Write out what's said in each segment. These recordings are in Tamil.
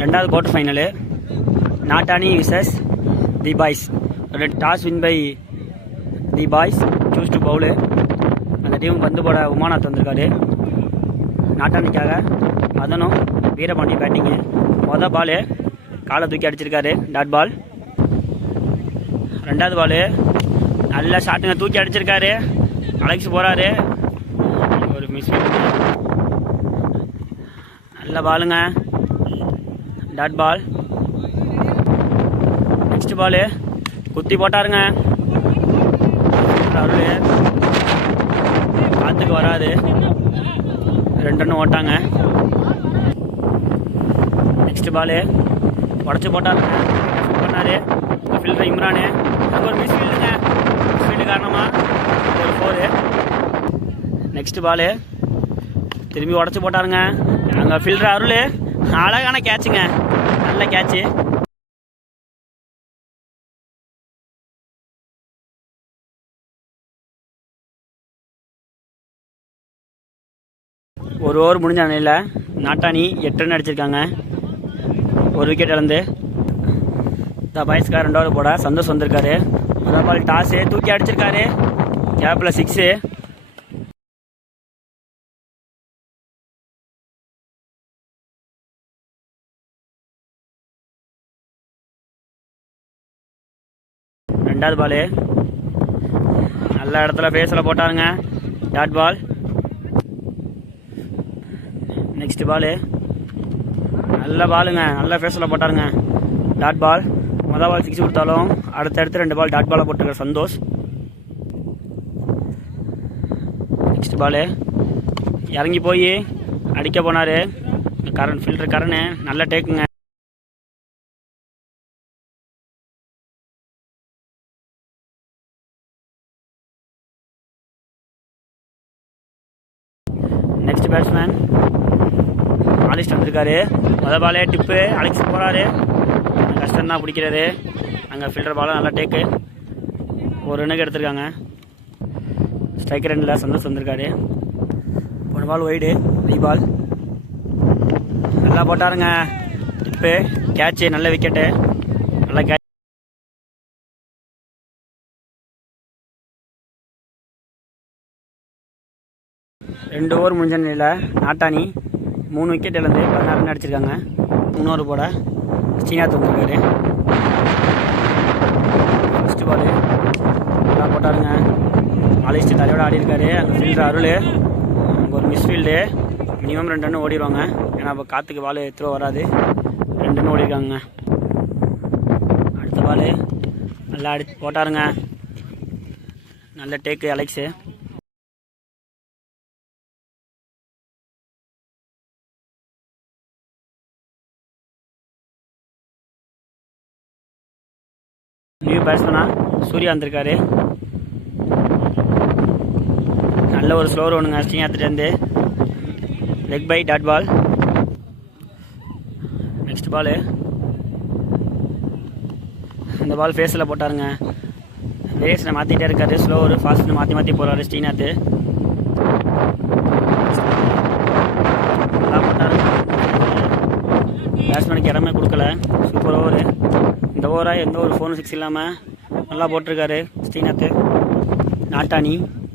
ரெண்டாவது quarter final Nattani versus the boys. Toss win by the boys choose to bowl. அந்த டீமுக்கு வந்து போட உமாநாத் வந்திருக்காரு. நாட்டானிக்காக மதனும் வீரபாண்டி பேட்டிங்கு. மொதல் பாலு காலை தூக்கி அடிச்சிருக்காரு, டாட் பால். ரெண்டாவது பாலு நல்ல ஷாட்டுங்க, தூக்கி அடிச்சிருக்காரு. அலெக்ஸ் போகிறாரு, ஒரு மிஸ். நல்ல பாலுங்க, டாட் பால். நெக்ஸ்ட் பாலு குத்தி போட்டாருங்க, அருள் காத்துக்கு வராது, 2 ரன் ஓட்டாங்க. நெக்ஸ்ட் பாலு உடச்சி போட்டாருங்க, பண்ணாரு ஃபீல்டர் இம்ரானு. அங்கே ஒரு மிஸ் ஃபீல்டுங்க, மிஸ் ஃபீல்டு காரணமாக ஒரு 4. நெக்ஸ்ட் பாலு திரும்பி உடச்சி போட்டாருங்க, அங்கே ஃபீல்டர் அருள். அழகான கேட்சுங்க, நல்ல கேட்சு. ஒரு ஓவர் முடிஞ்ச நிலையில் நாட்டானி 8 ரன் அடிச்சிருக்காங்க, 1 விக்கெட் இழந்து. த பாய்ஸ்கார் 2வது போட சந்தோஷ் வந்திருக்காரு. முதல் பால் டாஸு தூக்கி அடிச்சிருக்காரு, கேப்பில் 6. ரெண்டாவது பாலு நல்ல இடத்துல ஃபேஸில் போட்டாருங்க, டாட் பால். நெக்ஸ்ட் பாலு நல்ல பாலுங்க, நல்ல ஃபேஸில் போட்டாருங்க, டாட் பால். மொதல் பால் 6 கொடுத்தாலும் அடுத்தடுத்து 2 பால் டாட் பாலாக போட்டிருக்காரு சந்தோஷ். நெக்ஸ்ட் பாலு இறங்கி போய் அடிக்க போனார் கரண், ஃபில்டர் கரண். நல்ல டேக்குங்க. நெக்ஸ்ட் பேட்ஸ்மேன் ஆலிஸ்ட் வந்திருக்காரு. முதல் பாலே டிப்பு, அலெக்ஸ் போகிறாரு, கஷ்டம் தான் பிடிக்கிறது. அங்கே ஃபில்டர் பாலும் நல்லா டேக்கு, 1 ரன்னுக்கு எடுத்திருக்காங்க. ஸ்ட்ரைக்கர் ரன்னில் சந்தோஷ் வந்திருக்காரு. 1 பால் ஒய்டு, 3 பால். நல்லா போட்டாருங்க, டிப்பு, கேட்சு, நல்ல விக்கெட்டு, நல்லா கேட்ச். ரெண்டு ஓவர் முடிஞ்ச நிலையில் நாட்டானி 3 விக்கெட் இழந்து 16 ரன் அடிச்சிருக்காங்க. 3 ஓவர் போட ஸ்ரீநாத் வந்திருக்காரு. ஃபஸ்ட்டு பாலு நல்லா போட்டாருங்க, ஆலிஸ்ட் தலையோட ஆடி இருக்காரு. அங்கே ஃபீல்டர் அருள், அங்கே ஒரு மிஸ் ஃபீல்டு. மினிமம் 2 ரன் ஓடிடுவாங்க, ஏன்னா இப்போ காற்றுக்கு பால் த்ரோ வராது. 2 ரன் ஓடிருக்காங்க. அடுத்த பாலு நல்லா போட்டாருங்க, நல்ல டேக்கு அலெக்ஸு. நியூ பேட்ஸ்மேனா சூர்யா வந்திருக்காரு. நல்ல ஒரு ஸ்லோர் ஒன்றுங்க ஸ்ரீநாத்லேருந்து, leg bye, dot ball. Next ball இந்த பால் ஃபேஸில் போட்டாருங்க, ரேஸில் மாற்றிட்டே இருக்காரு. ஸ்லோவர் ஃபாஸ்ட்னு மாற்றி மாற்றி போகிறாரு ஸ்ரீநாத். நல்லா போட்டாருங்க, பேட்ஸ்மேனுக்கு இடமே கொடுக்கல. Super over. இந்த ஓவராக எந்த ஒரு 4 6 இல்லாமல் நல்லா போட்டிருக்காரு ஸ்ரீநாத். நாட்டானி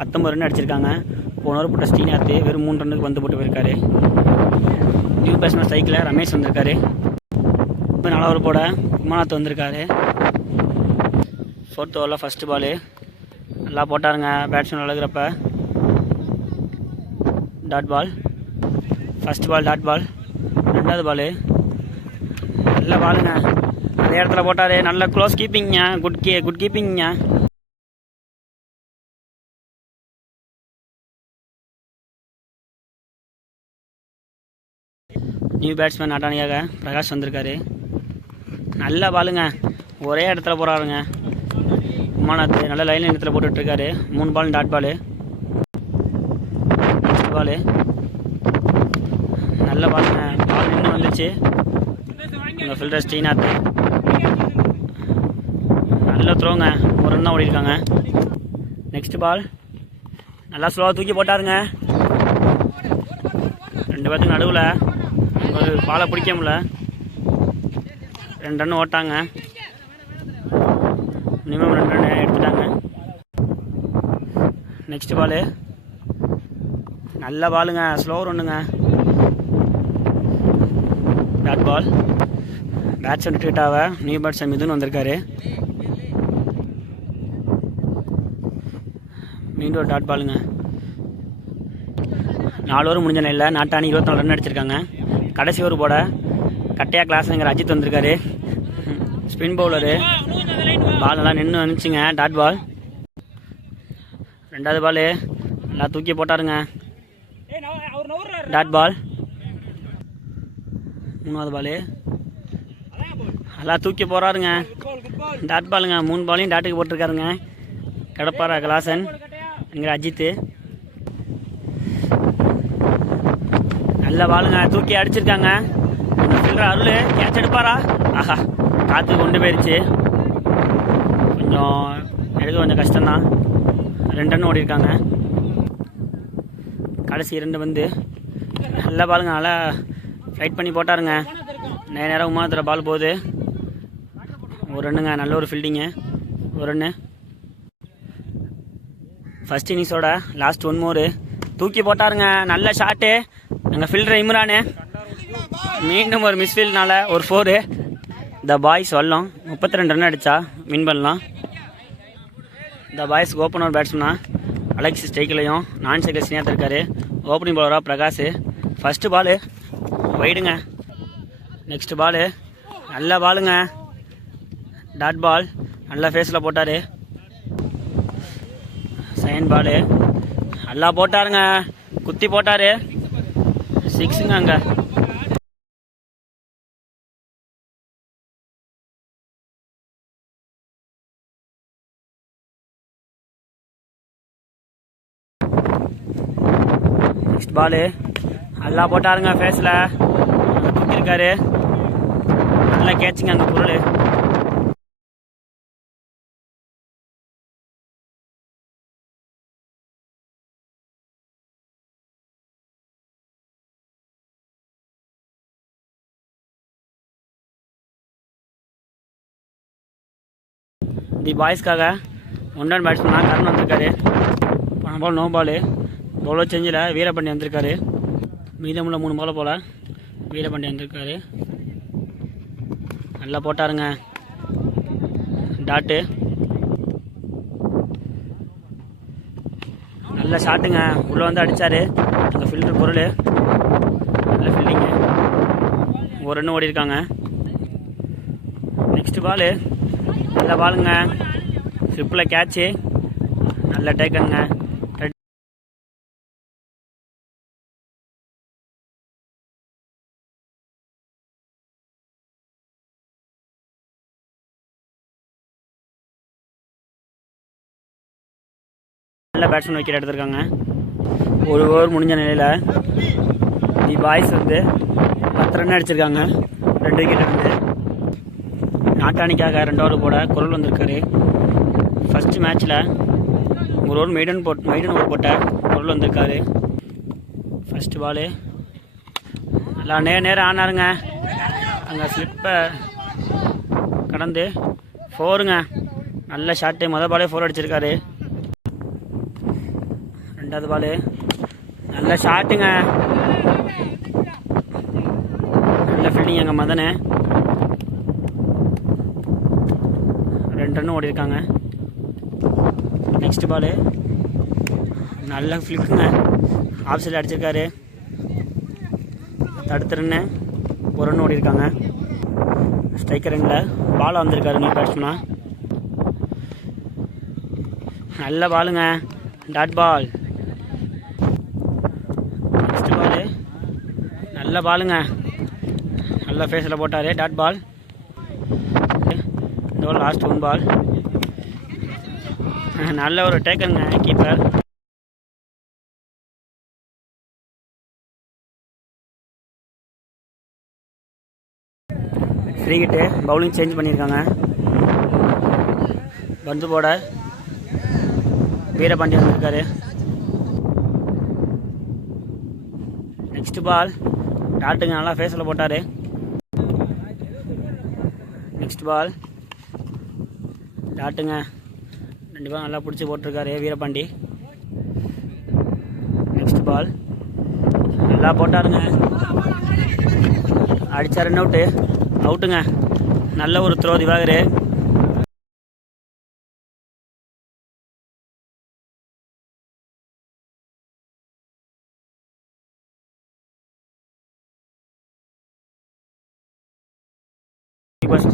19 ரன் அடிச்சிருக்காங்க. போன ஓவர் போட்ட ஸ்ரீநாத் வெறும் 3 ரன்னுக்கு வந்து போட்டு போயிருக்காரு. நியூ பேட்ஸ்மேன் ஸ்ட்ரைக்கில் ரமேஷ் வந்திருக்காரு. இப்போ 4 ஓவர் போட உமாநாத் வந்திருக்காரு. 4th ஓவரில் ஃபஸ்ட்டு பாலு நல்லா போட்டாருங்க, பேட்ஸ்மேன் விலகிறப்ப, dot ball. First ball dot ball. ரெண்டாவது பாலு நல்ல பாலுங்க, அதே இடத்துல போட்டார். நல்ல க்ளோஸ் கீப்பிங்க, குட் கீப்பிங்க. நியூ பேட்ஸ்மேன் நாட்டானியாக பிரகாஷ் வந்திருக்காரு. நல்ல பாலுங்க, ஒரே இடத்துல போகிறாருங்க உமாநாத். நல்ல லைன் இடத்துல போட்டுட்ருக்காரு. 3 ball dot ball. Next ball நல்ல பாலுங்க, பால் நின்று வந்துச்சு. உங்கள் ஃபில்டர் ஸ்ரீநாத் நல்ல த்ரோங்க, 1 ரன் தான் ஓடிருக்காங்க. நெக்ஸ்ட் பால் நல்லா ஸ்லோவாக தூக்கி போட்டாருங்க. 2 பேர்த்துக்கு நடுவில் ஒரு பாலை பிடிக்க முடியல. 2 ரன் ஓட்டாங்க. மினிமம் 2 ரன் எடுத்துட்டாங்க. நெக்ஸ்ட் பாலு நல்ல பாலுங்க, ஸ்லோ ரன்னுங்க. Dot ball. பேட்ஸ்மேன் ரிட்ரீட் ஆக நியூ பேட்ஸ்மேன் மிதுன் வந்திருக்காரு. மீண்டும் ஒரு டாட் பாலுங்க. 4 ஓவர் முடிஞ்ச நிலையில் நாட்டாணி 24 ரன் அடிச்சிருக்காங்க. கடைசி ஓவர் போட கட்டையா கிளாஸுங்கிற அஜித் வந்திருக்காரு. Spin bowler. பால் நல்லா நின்று வந்துச்சுங்க. Dot ball. 2வது பால் நல்லா தூக்கி போட்டாருங்க. Dot ball. 3வது பால் நல்லா தூக்கி போகிறாருங்க. டாட் பாலுங்க. 3 பாலையும் டாட்டுக்கு போட்டிருக்காருங்க. கடப்பாரா கலாசன் என்கிற அஜித்து. நல்ல பாலுங்க, தூக்கி அடிச்சிருக்காங்க. ஃபீல்டர் அருள் கேட்ச் எடுப்பாரா? ஆஹா, காற்று கொண்டு போயிடுச்சு. கொஞ்சம் கஷ்டம்தான். 2 ரன் ஓடிருக்காங்க. கடைசி 2 வந்து நல்ல பாலுங்க, நல்லா ஃபைட் பண்ணி போட்டாருங்க. நேரம் விமானத்தில் பால் போகுது. 1 ரன்னுங்க. நல்ல ஒரு ஃபீல்டிங்கு. 1 ரன்னு. ஃபஸ்ட் இன்னிங்ஸோட லாஸ்ட் 1 மோரு தூக்கி போட்டாருங்க. நல்ல ஷாட்டு. எங்கள் ஃபீல்டர் இம்ரானு மீண்டும் ஒரு மிஸ்ஃபீல்ட்னால ஒரு 4. த பாய்ஸ் வல்லம் 32 ரன் அடித்தா வின் பண்ணலாம். த பாய்ஸ் ஓப்பனர் பேட்ஸ்மனா அலெக்ஸ் ஸ்ட்ரைக்கிலையும் நான் ஸ்ட்ரைக்கில் ஸ்னேகர் இருக்கார். ஓப்பனிங் பவுலராக பிரகாஷ். ஃபஸ்ட்டு பாலு வைடுங்க. நெக்ஸ்ட் பாலு நல்ல பாலுங்க. Dot ball. நல்லா ஃபேஸில் போட்டார். செகண்ட் பாலு நல்லா போட்டாருங்க, குத்தி போட்டார். 6ங்க அங்கே. நெக்ஸ்ட் பாலு நல்லா போட்டாருங்க, ஃபேஸில் குத்திருக்காரு. நல்லா கேட்சிங்க அந்த பொருள். தி பாய்ஸ்க்காக 1 ரன் பேட்ஸ்மேனாக கரண் வந்திருக்காரு. போன பால் நோ பாலு. பவுலர் சேஞ்சில் வீரபாண்டி வந்திருக்காரு. மீதமுள்ள 3 பாலை போல் வீரபாண்டி வந்திருக்காரு. நல்லா போட்டாருங்க. டாட்டு. நல்ல ஷாட்டுங்க, உள்ளே வந்து அடித்தார். அந்த ஃபில்டர் பொருள். நல்ல ஃபீல்டிங்கு. 1 ரன் ஓடி இருக்காங்க. நெக்ஸ்ட் பாலு நல்ல பாலுங்க, ஸ்லிப்பில் கேட்சு. நல்ல டேக்கனுங்க. நல்ல பேட்ஸ்மேன் விக்கெட் எடுத்திருக்காங்க. 1 ஓவர் முடிஞ்ச நிலையில் தி பாய்ஸ் வந்து 10 ரன் அடிச்சிருக்காங்க. 2 விக்கெட் வந்து நாட்டாணிக்காக 2 ஓவர் போட குரல் வந்திருக்காரு. ஃபஸ்ட்டு மேட்ச்சில் 1 ஓவர் மெய்டன் ஓவர் போட்ட குரல் வந்திருக்காரு. ஃபஸ்ட்டு பாலு நல்லா நேரம் ஆனாருங்க. அங்கே ஸ்லிப்பை கடந்து 4ங்க. நல்ல ஷாட்டு. மொதல் பாலே 4 அடிச்சிருக்காரு. 2வது பாலு நல்ல ஷாட்டுங்க. நல்ல ஃபீல்டிங் எங்கள் மதனு. 2 ரன் ஓடி இருக்காங்க. நெக்ஸ்ட் பாலு நல்ல ஃப்ளிக்குங்க. ஆஃப் சைடில் அடிச்சிருக்காரு. தடுத்து ரன்னு. 1 ரன் ஓடி இருக்காங்க. ஸ்ட்ரைக்கர் ரன்னில் பால் வந்திருக்காரு நியூ பேட்ஸ்மேனா. நல்ல பாலுங்க. Dot ball. நெக்ஸ்ட் பாலு நல்ல பாலுங்க. நல்ல ஃபேஸில் போட்டார். Dot ball. இந்த லாஸ்ட் 1 பால். நல்ல ஒரு டேக்கருங்க keeper. Free hit. Bowling change பண்ணியிருக்காங்க. பந்து போட வீரபாண்டி வந்திருக்காரு. நெக்ஸ்ட் பால் டாட்டுங்க. நல்லா ஃபேஸில் போட்டார். Next ball டாட்டுங்க. 2 பால் நல்லா பிடிச்சி போட்டிருக்காரு வீரபாண்டி. நெக்ஸ்ட் பால் நல்லா போட்டாருங்க, அடிச்சா ரன் அவுட்டுங்க. நல்ல ஒரு த்ரோ திவாகர்.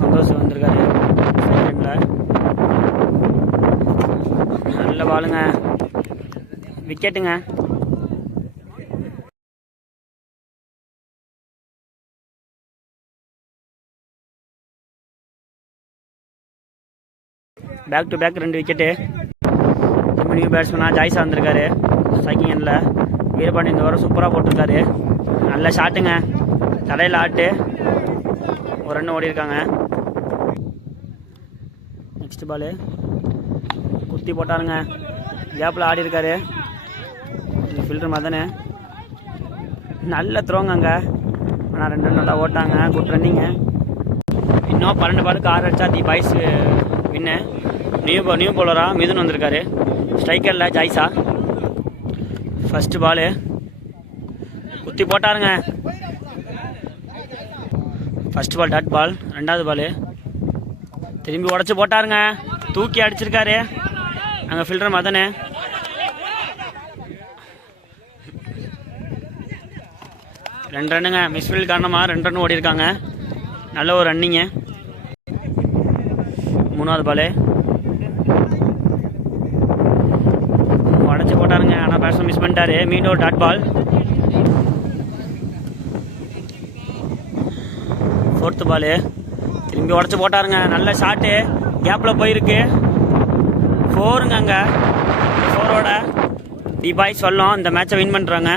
சந்தோஷம் வந்திருக்காரு செகண்ட்ல. நல்ல பாலுங்க, விக்கெட்டுங்க. Back to back 2 wicket. திரும்ப நியூ பேட்ஸ்மேனாக ஜாய்ஸா வந்திருக்காரு செகண்ட் எண்டில். வீரபாண்டி இந்த வாரம் சூப்பராக போட்டிருக்காரு. நல்ல ஷாட்டுங்க, தடையில் ஆட்டு, ஒரு ரன் ஓடி இருக்காங்க. நெக்ஸ்ட் பாலு குத்தி போட்டாருங்க, கேப்பில் ஆடி இருக்காரு ஃபில்டர் மதனு. நல்ல த்ரோங்க அங்கே, ஆனால் 2 ரன் நல்லா ஓட்டாங்க. Good running. இன்னும் 12 பாலுக்கு 6 அடிச்சா தி பாய்ஸ் வின்னு. நியூ பவுலராக மிதுன் வந்திருக்காரு. ஸ்ட்ரைக்கரில் ஜாய்ஸா. ஃபஸ்ட்டு பாலு குத்தி போட்டாருங்க. First ball dot ball. 2வது பால் திரும்பி உடச்சி போட்டாருங்க, தூக்கி அடிச்சிருக்காரு அங்கே ஃபில்டர் மதனு. ரெண்டு ரன்னுங்க, மிஸ்ஃபீல்ட் காரணமாக 2 ரன் ஓடி இருக்காங்க. நல்ல ஒரு ரன்னிங்கு. 3வது பால் உடச்சி போட்டாருங்க, ஆனால் பேட்ஸ்மேன் மிஸ் பண்ணிட்டாரு. மீண்டும் ஒரு டாட் பால். 4th பால் திரும்பி உடச்சி போட்டாருங்க. நல்ல ஷாட்டு, கேப்பில் போயிருக்கு. 4ங்க. அங்கே 4ஓட தி பாய்ஸ் சொல்லலாம் இந்த மேட்சை வின் பண்ணுறாங்க.